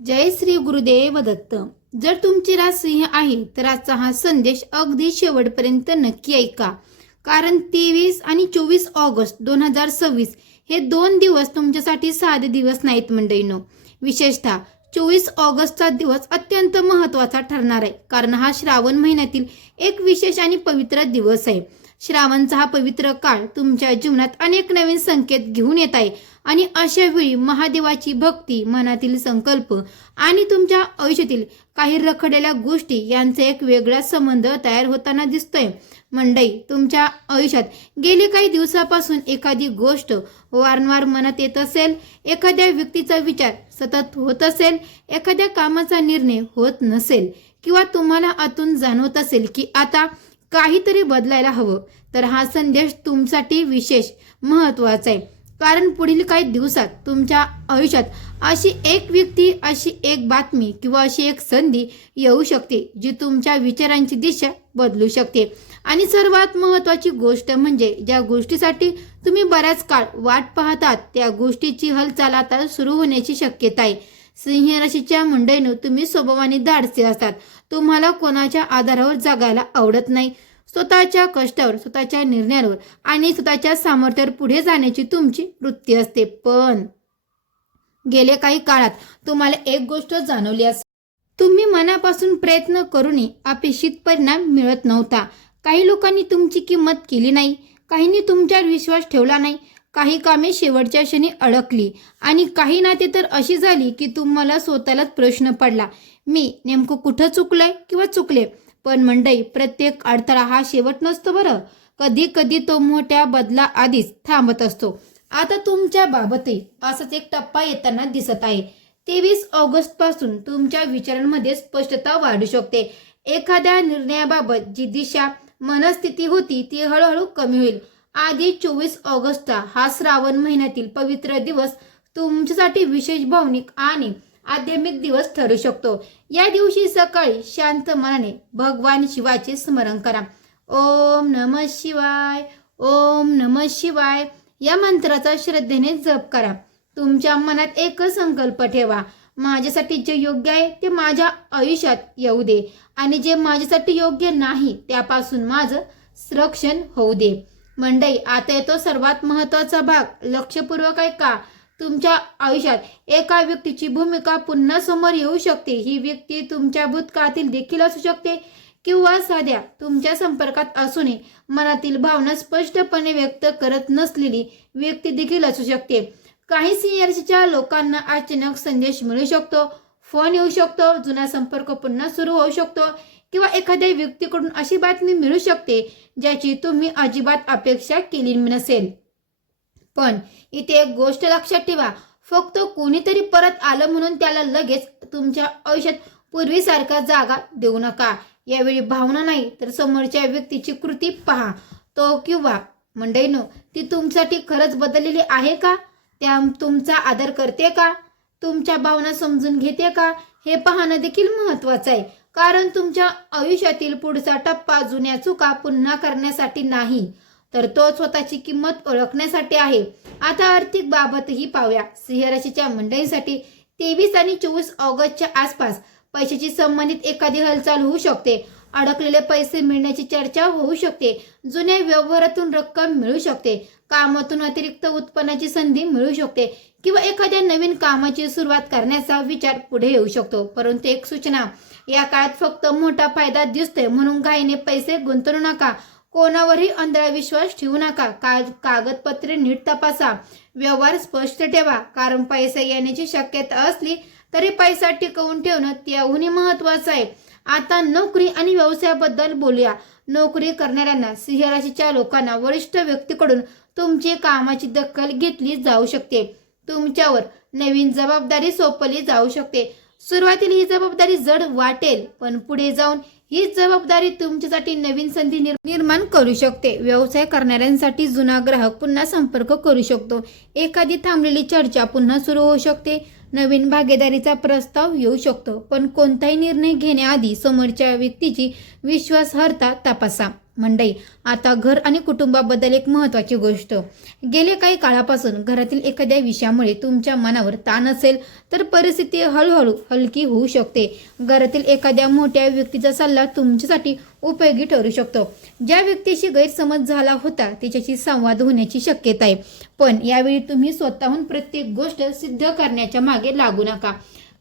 जय श्री गुरुदेव दत्त. जर तुमची रास सिंह आहे तर आजचा हा संदेश अगदी शेवटपर्यंत नक्की ऐका. कारण 23 आणि 24 ऑगस्ट 2026 हे 2 दिवस तुमच्यासाठी साधे दिवस नाहीत मंडळींनो. विशेषतः 24 ऑगस्टचा दिवस अत्यंत महत्त्वाचा ठरणार आहे. कारण हा श्रावण महिन्यातील एक विशेष आणि पवित्र दिवस आहे. श्रावणचा हा पवित्र काळ तुमच्या जीवनात अनेक नवीन संकेत घेऊन येत आहे आणि अशा वेळी महादेवाची भक्ती, मनातील संकल्प आणि तुमच्या आयुष्यातील काही रखडलेल्या गोष्टी यांचा एक वेगळा संबंध तयार होताना दिसतोय. मंडळी, तुमच्या आयुष्यात गेले काही दिवसापासून एखादी गोष्ट वारंवार मनात येत असेल, एखाद्या व्यक्तीचा विचार सतत होत असेल, एखाद्या कामाचा निर्णय होत नसेल किंवा तुम्हाला आतून जाणवत असेल की आता काहीतरी बदलायला हवं, तर हा संदेश तुमच्यासाठी विशेष महत्त्वाचा आहे. कारण पुढील काही दिवसात तुमच्या आयुष्यात अशी एक व्यक्ती, अशी एक बातमी किंवा अशी एक संधी येऊ शकते जी तुमच्या विचारांची दिशा बदलू शकते. आणि सर्वात महत्त्वाची गोष्ट म्हणजे ज्या गोष्टीसाठी तुम्ही बराच काळ वाट पाहतात त्या गोष्टीची हालचाल आता सुरू होण्याची शक्यता आहे. सिंह राशीच्या मंडळींनो, तुम्ही स्वभावाने धाडसी असतात. तुम्हाला कोणाच्या आधारावर जगायला आवडत नाही. स्वतःच्या कष्टावर, स्वतःच्या निर्णयावर आणि स्वतःच्या सामर्थ्यावर पुढे जाण्याची तुमची वृत्ती असते. पण गेल्या काही काळात तुम्हाला एक गोष्ट जाणवली असेल, तुम्ही मनापासून प्रयत्न करूनही अपेक्षित परिणाम मिळत नव्हता. काही लोकांनी तुमची किंमत केली नाही, काहींनी तुमच्यावर विश्वास ठेवला नाही, काही कामे शेवटच्या क्षणी अडकली आणि काही नाते तर अशी झाली की तुम्हाला स्वतःलाच प्रश्न पडला, मी नेमकं कुठं चुकलंय किंवा चुकले. पण मंडळी, प्रत्येक अडथळा हा शेवट नसतो बरं. कधी कधी तो मोठ्या बदला आधीच थांबत असतो. आता तुमच्या बाबतही असाच एक टप्पा येताना दिसत आहे. 23 ऑगस्ट पासून तुमच्या विचारांमध्ये स्पष्टता वाढू शकते. एखाद्या निर्णयाबाबत जी दिशा, मनस्थिती होती ती हळूहळू कमी होईल. आधी 24 ऑगस्टचा हा श्रावण महिन्यातील पवित्र दिवस तुमच्यासाठी विशेष भावनिक आणि आध्यात्मिक दिवस ठरू शकतो. या दिवशी सकाळी शांत मनाने भगवान शिवाचे स्मरण करा. ओम नमः शिवाय, ओम नमः शिवाय या मंत्राचा श्रद्धेने जप करा. तुमच्या मनात एकच संकल्प ठेवा, माझ्यासाठी जे योग्य आहे ते माझ्या आयुष्यात येऊ दे आणि जे माझ्यासाठी योग्य नाही त्यापासून माझं संरक्षण होऊ दे. मंडळी, आता येतो सर्वात महत्त्वाचा भाग. लक्षपूर्वक ऐका. तुमच्या आयुष्यात एका व्यक्तीची भूमिका पुन्हा समोर येऊ शकते. ही व्यक्ती तुमच्या भूतकाळातील देखील असू शकते किंवा साध्या तुमच्या संपर्कात असूनही मनातील भावना स्पष्टपणे व्यक्त करत नसलेली व्यक्ती देखील असू शकते. काही सिंह राशीच्या लोकांना अचानक संदेश मिळू शकतो, फोन येऊ शकतो, जुना संपर्क पुन्हा सुरू होऊ शकतो किंवा एखाद्या व्यक्तीकडून अशी बातमी मिळू शकते ज्याची तुम्ही अजिबात अपेक्षा केली नसेल. पण इथे एक गोष्ट लक्षात ठेवा, फक्त कोणीतरी परत आलं म्हणून त्याला लगेच तुमच्या आयुष्यात पूर्वीसारखा जागा देऊ नका. यावेळी भावना नाही तर समोरच्या व्यक्तीची कृती पहा. तो किंवा मंडळीनो, ती तुमच्यासाठी खरंच बदललेली आहे का? त्या तुमचा आदर करते का? तुमच्या भावना समजून घेते का? हे पाहणं देखील महत्त्वाचं आहे. कारण तुमच्या आयुष्यातील पुढचा टप्पा जुन्या चुका पुन्हा करण्यासाठी नाही, तर तो स्वतःची किंमत ओळखण्यासाठी आहे. आता आर्थिक बाबतही पाहूया. सिंह राशीच्या मंडळींसाठी 23 आणि 24 ऑगस्टच्या आसपास पैशाची संबंधित एखादी हालचाल होऊ शकते. अडकलेले पैसे मिळण्याची चर्चा होऊ शकते. जुन्या व्यवहारातून रक्कम मिळू शकते. कामातून अतिरिक्त उत्पन्नाची संधी मिळू शकते किंवा एखाद्या नवीन कामाची सुरुवात करण्याचा विचार पुढे येऊ शकतो. परंतु एक सूचना, या काळात फक्त मोठा फायदा दिसतोय म्हणून घाईने पैसे गुंतवू नका. कोणावरही अंधळा विश्वास ठेवू नका. कागदपत्रे नीट तपासा. व्यवहार स्पष्ट ठेवा. कारण पैसे येण्याची शक्यता असली तरी पैसा टिकवून ठेवणं त्याहूनही महत्त्वाचं आहे. आता नोकरी आणि व्यवसायाबद्दल बोलूया. नोकरी करणाऱ्यांना, सिंह राशीच्या लोकांना वरिष्ठ व्यक्तीकडून तुमची कामाची दखल घेतली जाऊ शकते. तुमच्यावर नवीन जबाबदारी सोपवली जाऊ शकते. सुरुवातीला ही जबाबदारी जड वाटेल, पण पुढे जाऊन ही जबाबदारी तुमच्यासाठी नवीन संधी निर्माण करू शकते. व्यवसाय करणाऱ्यांसाठी जुना ग्राहक पुन्हा संपर्क करू शकतो. एखादी थांबलेली चर्चा पुन्हा सुरू होऊ शकते. नवीन भागीदारीचा प्रस्ताव येऊ शकतो. पण कोणताही निर्णय घेण्याआधी समोरच्या व्यक्तीची विश्वासार्हता तपासा. मंडई, आता घर आणि कुटुंबाबद्दल एक महत्त्वाची गोष्ट. गेले काही काळापासून घरातील एखाद्या विषयामुळे तुमच्या मनावर ताण असेल तर परिस्थिती हळूहळू हलकी होऊ शकते. घरातील एखाद्या मोठ्या व्यक्तीचा सल्ला तुमच्यासाठी उपयोगी ठरू शकतो. ज्या व्यक्तीशी गैरसमज झाला होता त्याच्याशी संवाद होण्याची शक्यता आहे. पण यावेळी तुम्ही स्वतःहून प्रत्येक गोष्ट सिद्ध करण्याच्या मागे लागू नका.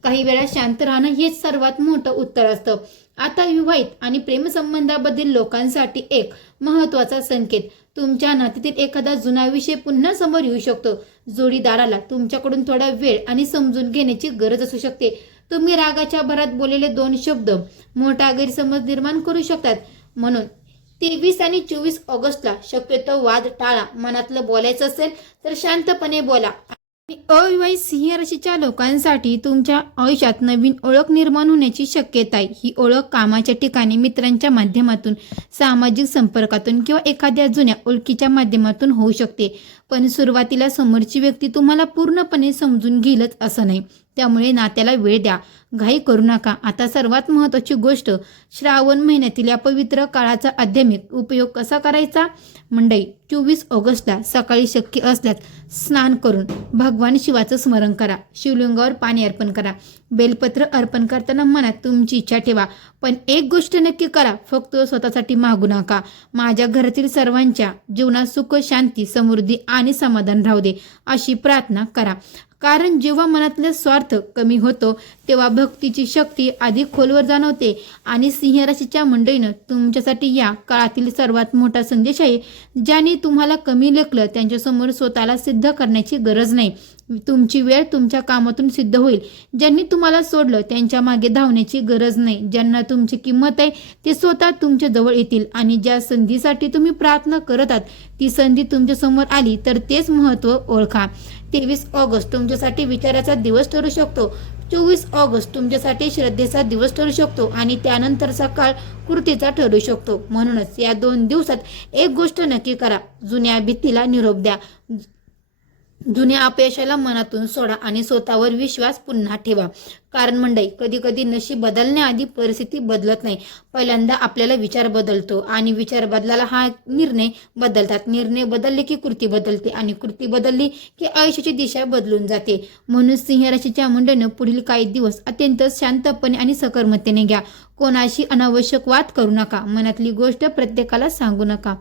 काही वेळा शांत राहणं हेच सर्वात मोठं उत्तर असतं. आता विवाहित आणि प्रेमसंबंधाबद्दल लोकांसाठी एक महत्त्वाचा संकेत, तुमच्या नात्यातील एखादा जुना विषय पुन्हा समोर येऊ शकतो. जोडीदाराला तुमच्याकडून थोडा वेळ आणि समजून घेण्याची गरज असू शकते. तुम्ही रागाच्या भरात बोललेले 2 शब्द मोठा गैरसमज निर्माण करू शकतात. म्हणून 23 आणि 24 ऑगस्टला शक्यतो वाद टाळा. मनातलं बोलायचं असेल तर शांतपणे बोला. अविवाहित सिंह राशीच्या लोकांसाठी तुमच्या आयुष्यात नवीन ओळख निर्माण होण्याची शक्यता आहे. ही ओळख कामाच्या ठिकाणी, मित्रांच्या माध्यमातून, सामाजिक संपर्कातून किंवा एखाद्या जुन्या ओळखीच्या माध्यमातून होऊ शकते. पण सुरुवातीला समोरची व्यक्ती तुम्हाला पूर्णपणे समजून घेईलच असं नाही. त्यामुळे नात्याला वेळ द्या, घाई करू नका. आता सर्वात महत्त्वाची गोष्ट, श्रावण महिन्यातील या पवित्र काळाचा आध्यात्मिक उपयोग कसा करायचा. मंडई, 24 ऑगस्टला सकाळी शक्य असल्यास स्नान करून भगवान शिवाचं स्मरण करा. शिवलिंगावर पाणी अर्पण करा. बेलपत्र अर्पण करताना मनात तुमची इच्छा ठेवा. पण एक गोष्ट नक्की करा, फक्त स्वतःसाठी मागू नका. माझ्या घरातील सर्वांच्या जीवनात सुख, शांती, समृद्धी आणि समाधान राहू दे अशी प्रार्थना करा. कारण जेव्हा मनातला स्वार्थ कमी होतो तेव्हा भक्तीची शक्ती अधिक खोलवर जाणवते. आणि सिंह राशीच्या मंडळीनं तुमच्यासाठी या काळातील सर्वात मोठा संदेश आहे. ज्यांनी तुम्हाला कमी लेखलं त्यांच्यासमोर स्वतःला सिद्ध करण्याची गरज नाही. तुमची वेळ तुमच्या कामातून सिद्ध होईल. ज्यांनी तुम्हाला सोडलं त्यांच्या मागे धावण्याची गरज नाही. ज्यांना तुमची किंमत आहे ते स्वतः तुमच्या जवळ येतील. आणि ज्या संधीसाठी तुम्ही प्रार्थना करत आहात ती संधी तुमच्यासमोर आली तर तेच महत्त्व ओळखा. 23 ऑगस्ट तुमच्यासाठी विचाराचा दिवस ठरू शकतो. 24 ऑगस्ट तुमच्यासाठी श्रद्धेचा दिवस ठरू शकतो. आणि त्यानंतरचा काळ कृतीचा ठरू शकतो. म्हणूनच या 2 दिवसात एक गोष्ट नक्की करा, जुन्या भीतीला निरोप द्या. जुन्या अपयशाला मनातून सोडा आणि स्वतःवर विश्वास पुन्हा ठेवा. कारण मंडळी, कधी कधी नशीब बदलण्याआधी परिस्थिती बदलत नाही. पहिल्यांदा आपल्याला विचार बदलतो आणि विचार बदलाला हा निर्णय बदलतात. निर्णय बदलले की कृती बदलते आणि कृती बदलली की आयुष्याची दिशा बदलून जाते. म्हणून सिंह राशीच्या मंडळीनं पुढील काही दिवस अत्यंत शांतपणे आणि सकर्मतेने घ्या. कोणाशी अनावश्यक वाद करू नका. मनातली गोष्ट प्रत्येकाला सांगू नका.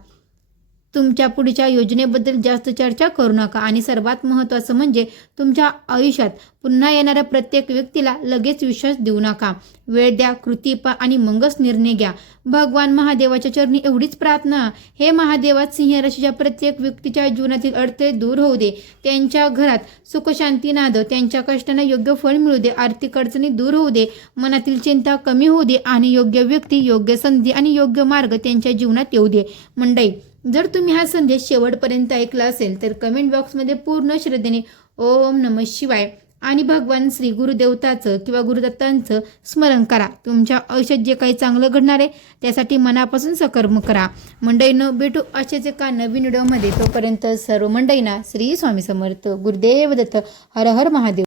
तुमच्या पुढच्या योजनेबद्दल जास्त चर्चा करू नका. आणि सर्वात महत्त्वाचं म्हणजे तुमच्या आयुष्यात पुन्हा येणाऱ्या प्रत्येक व्यक्तीला लगेच विश्वास देऊ नका. वेळ द्या, कृती आणि मगच निर्णय घ्या. भगवान महादेवाच्या चरणी एवढीच प्रार्थना, हे महादेवात सिंह राशीच्या प्रत्येक व्यक्तीच्या जीवनातील अडथळे दूर होऊ दे. त्यांच्या घरात सुखशांती नांदो. त्यांच्या कष्टांना योग्य फळ मिळू दे. आर्थिक अडचणी दूर होऊ दे. मनातील चिंता कमी होऊ दे. आणि योग्य व्यक्ती, योग्य संधी आणि योग्य मार्ग त्यांच्या जीवनात येऊ दे. मंडळी, जर तुम्ही हा संदेश शेवटपर्यंत ऐकला असेल तर कमेंट बॉक्समध्ये पूर्ण श्रद्धेने ओम नमः शिवाय आणि भगवान श्री गुरुदेवताचं किंवा गुरुदत्तांचं स्मरण करा. तुमच्या आयुष्यात जे काही चांगलं घडणार आहे त्यासाठी मनापासून सकर्म करा. मंडळीनं भेटू असेच एका नवीन व्हिडिओमध्ये. तोपर्यंत सर्व मंडळींना श्री स्वामी समर्थ. गुरुदेव दत्त. हर हर महादेव.